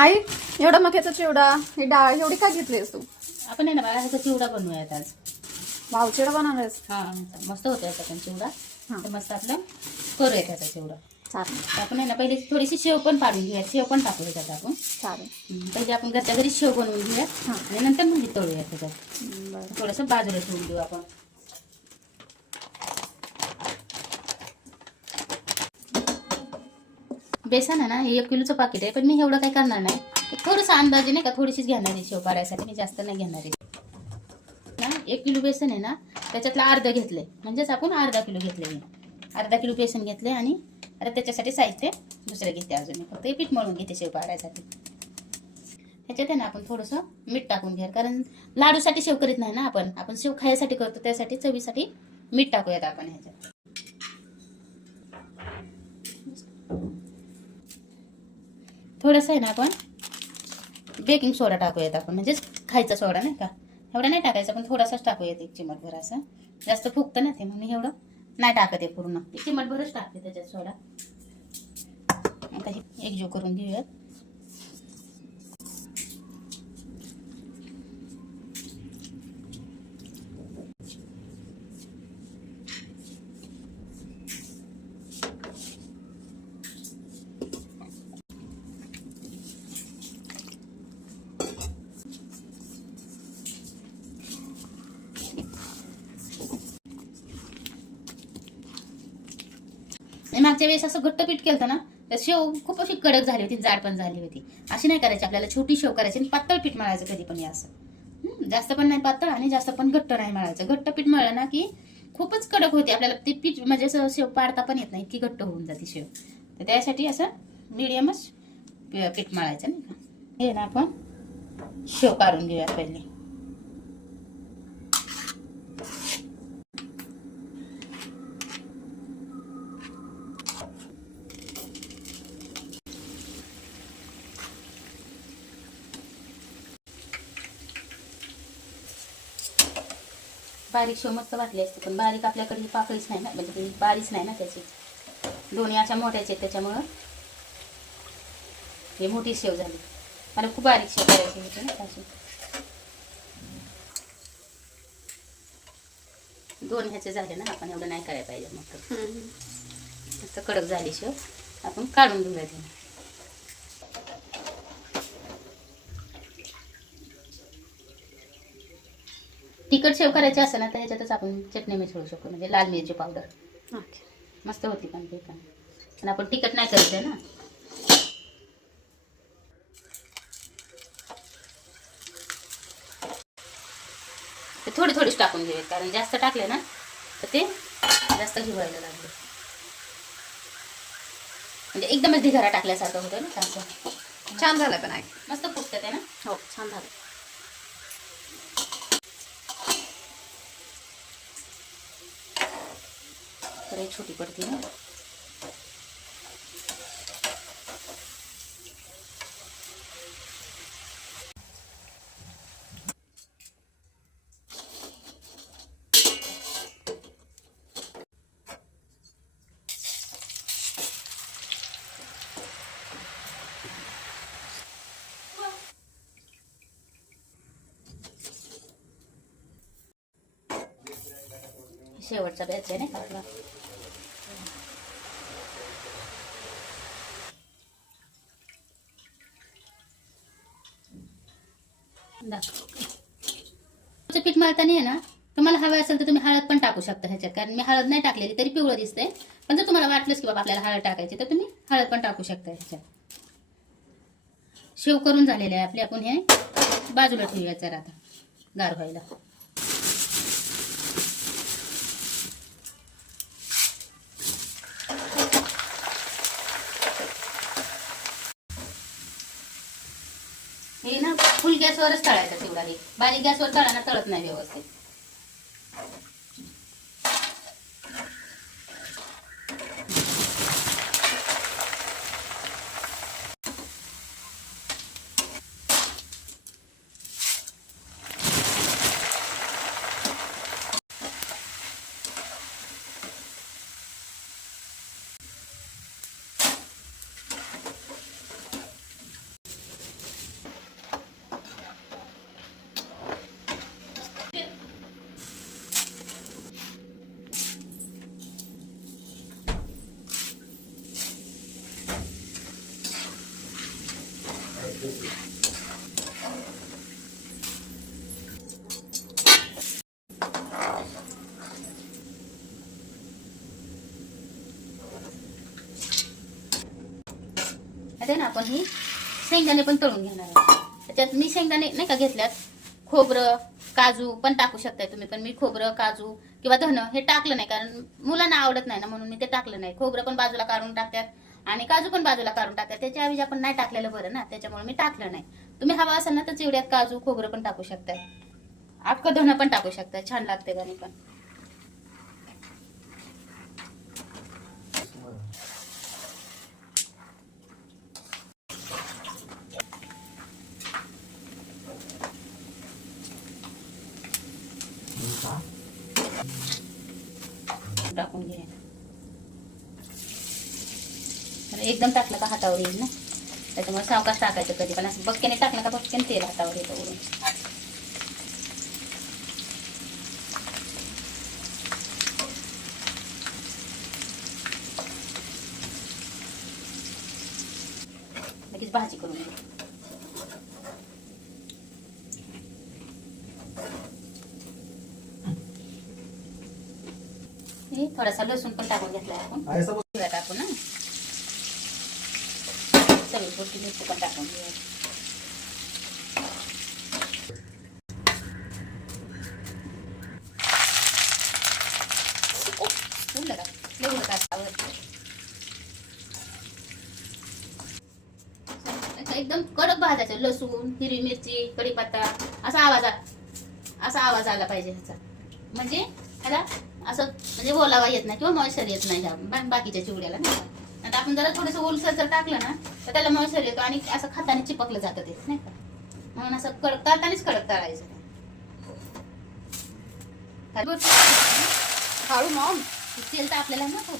आई एवढा मक्याचा चिवडा ही डाळ एवढी काय घेतलीस तू? आपण आहे ना बाळा ह्याचा चिवडा बनवूयात आज. भाव चिवडा बनवणार आहेस हा मस्त होतो याचा पण चिवडा. हा. तर मस्त आपलं करूया त्याचा चिवडा. चालेल. तर आपण आहे ना पहिले थोडीशी शेव पण पाडून घेऊया शेव पण टाकू त्याच्यात आपण. चालेल. पहिले आपण घरच्या घरी शेव बनवून घेऊया हा. आणि नंतर मग तळूया त्याच्यात. बरं. थोडंसं बाजूला ठेवून देऊ आपण. बेसन आहे ना हे एक किलोचं पाकिट आहे पण मी एवढं काही करणार नाही. एक थोडंसं अंदाजे नाही का थोडीशीच घेणार आहे शेव पाडायसाठी मी जास्त नाही घेणार आहे. ना एक किलो बेसन आहे ना त्याच्यातलं अर्ध घेतलंय. म्हणजेच आपण अर्धा किलो घेतले मी. अर्धा किलो बेसन घेतले आणि आता त्याच्यासाठी साहित्य दुसरं घेते अजून मी. फक्त हे पीठ मळून घेते शेव पाडायसाठी ह्याच्यात आहे ना आपण थोडंसं मीठ टाकून घ्या कारण लाडूसाठी शेव करीत नाही ना आपण. आपण शेव खायसाठी करतो त्यासाठी चवीसाठी मीठ टाकूयात आपण ह्याच्यात. थोडंसं आहे ना आपण बेकिंग सोडा टाकूयात आपण. म्हणजेच खायचा सोडा नाही का? एवढा नाही टाकायचा पण थोडासाच टाकूयात एक चिमटभर असं. जास्त फुगतं ना ते म्हणून एवढं नाही टाकत आहे पूर्ण. चिमटभरच टाकते त्याच्यात सोडा आता हे एकजीव करून घेऊयात. मागच्या वेळेस असं घट्ट पीठ केलं ना तर शेव खूप अशी कडक झाली होती जाड पण झाली होती. अशी नाही करायची आपल्याला छोटी शेव करायची आणि पातळ पीठ मळायचं कधी पण हे असं. जास्त पण नाही पातळ आणि जास्त पण घट्ट नाही मळायचं. घट्ट पीठ मळलं ना की खूपच कडक होते. आपल्याला ते पीठ म्हणजे असं शेव पाडता पण येत नाही इतकी घट्ट होऊन जाते शेव. तर त्यासाठी असं मिडियमच पीठ मळायचं नाही का. हे ना आपण शेव काढून घेऊया पहिले. बारीक शेव मस्त वाटली असते पण बारीक आपल्याकडे पाकळीच नाही ना म्हणजे बारीच नाही ना त्याची. दोन्ही अशा मोठ्याचे आहेत त्याच्यामुळं हे मोठी शेव झाली. मला खूप बारीक शेव करायची होती ना अशी. दोन ह्याचे झाले ना आपण एवढं नाही करायला पाहिजे मग. मस्त कडक झाली शेव. आपण काढून घेऊया ती. तिखट शेव करायची असेल ना तर ह्याच्यातच आपण चटणी मिसळू शकतो म्हणजे लाल मिरची पावडर. ओके. मस्त होती पण ते पण. पण आपण तिखट नाही करत आहे ना. ते थोडी थोडीच टाकून घेऊयात कारण जास्त टाकले ना तर ते जास्त हिवायला लागले. म्हणजे एकदमच ढिगारा टाकल्यासारखं होतं ना छान झालं पण आई मस्त फुगतं ते ना? हो छान झालं. तर छोटी पडती ना. शेवटचा बॅच आहे ना आपला? दाखव आहे ना तुम्हाला हवं असेल तर तुम्ही हळद पण टाकू शकता ह्याच्यात. कारण मी हळद नाही टाकलेली तरी पिवळं दिसतंय. पण जर तुम्हाला वाटलंच की बाबा आपल्याला हळद टाकायची तर तुम्ही हळद पण टाकू शकता ह्याच्यात. शेव करून झालेले आहे आपले. आपण हे बाजूला ठेवूया जरा आता गार व्हायला हे ना फुल गॅसवरच तळायचा तेवढा हे. बारीक गॅसवर तळाना तळत नाही व्यवस्थित. आता ना आपण ही शेंगदाणे पण तळून घेणार त्याच्यात मी शेंगदाणे नाही का घेतल्यात? खोबरं काजू पण टाकू शकताय तुम्ही पण मी खोबरं काजू किंवा धनं हे टाकलं नाही कारण मुलांना आवडत नाही ना म्हणून मी ते टाकलं नाही. खोबरं पण बाजूला काढून टाकतात आणि काजू पण बाजूला काढून टाकतात. त्याच्याऐवजी आपण नाही टाकलेलं बरं ना त्याच्यामुळे मी टाकलं नाही. तुम्ही हवा असेल ना तर चिवड्यात काजू खोबरं पण टाकू शकताय. अख्खं धन पण टाकू शकताय छान लागते गाणी पण. टाकून घे तर एकदम टाकलं का हातावर येईल ना त्याच्यामुळे सावकाश टाकायचं कधी पण असं बक्क्याने टाकलं का बक्क्याने तेल हातावर येतं उडून लगेच भाजी करून थोडासा लसूण पण टाकून घेतलाय आपण. टाकू ना सगळी गोष्टी मिरची पण टाकून एकदम कडक भाजायचं लसूण हिरवी मिरची कढीपत्ता असा आवाज असा आवाज आला पाहिजे ह्याचा. म्हणजे ह्याला असं म्हणजे ओलावा येत नाही किंवा मॉइश्चर येत नाही ह्या बाकीच्या चिवड्याला नाही आता आपण जरा थोडंसं ओलसर जर टाकलं ना तर त्याला मॉइश्चर येतो आणि असं खाताने चिपकलं जातं ते नाही का? म्हणून असं कडक करतानाच कडक करायचं हळू मॉम तेल तर आपल्याला नको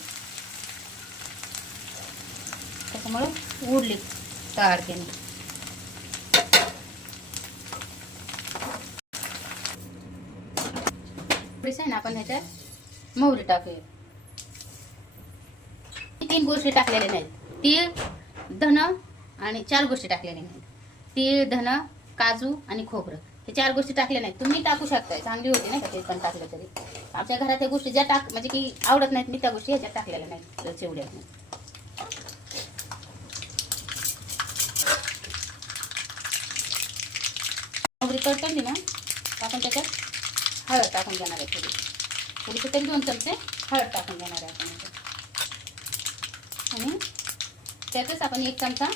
त्याच्यामुळं उडली ताडकेने थोडीस आहे ना आपण ह्याच्यात मोहरी टाकूया तीन गोष्टी टाकलेल्या नाहीत. तीळ धन आणि चार गोष्टी टाकलेल्या नाहीत. तीळ धन काजू आणि खोबरं. हे चार गोष्टी टाकल्या नाहीत. तुम्ही टाकू शकताय. चांगली होती नाही का ते पण टाकलं तरी. आमच्या घरात त्या गोष्टी ज्या टाक म्हणजे की आवडत नाहीत मी त्या गोष्टी ह्याच्यात टाकलेल्या नाहीत. चिवड्यात मोहरी तडतडली ना? आपण त्याच्यात हळद टाकून घेणार आहे थोडी. थोडेसे तरी दोन चमचे हळद टाकून घेणार आहे आपण आणि त्यातच आपण एक चमचा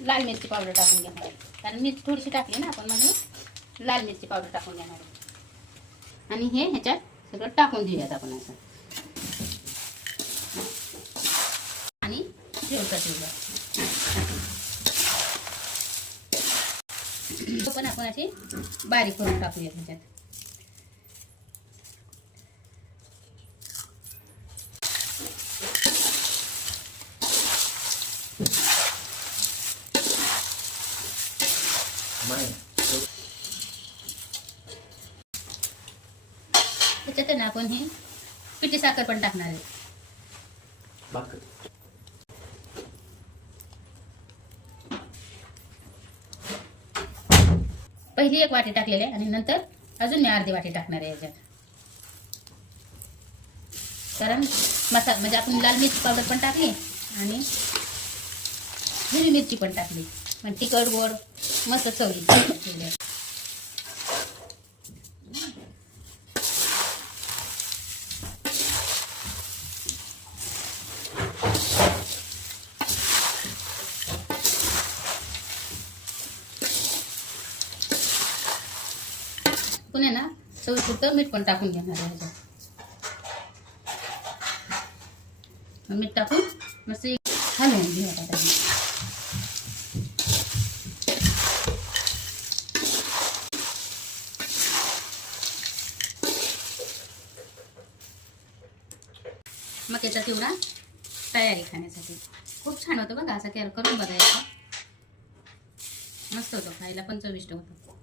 लाल मिरची पावडर टाकून घेणार आहे. कारण मिरची थोडीशी टाकली ना आपण म्हणून लाल मिरची पावडर टाकून घेणार आहे. आणि हे ह्याच्यात सगळं टाकून देऊयात आपण असं. आणि ठेवता ठेवलं तो पण आपण अशी बारीक करून टाकूयात ह्याच्यात. त्याच्यात आहे ना आपण ही पिठी साखर पण टाकणार आहे. पहिली एक वाटी टाकलेली आहे आणि नंतर अजून मी अर्धी वाटी टाकणार आहे याच्यात. कारण मसाला म्हणजे आपण लाल मिरची पावडर पण टाकली आणि हिरवी मिरची पण टाकली. पण तिखट गोड मस्त चवली पुन्हा ना चवीपुरतं मीठ पण टाकून घेणार आहे ह्याच्यात. मग मीठ टाकून मस्त हलवून घेऊ आता मग याचा चिवडा तयारी खाण्यासाठी. खूप छान होतं बघा असं केअर करून बघायचं मस्त होतं खायला पण चविष्ट होतं.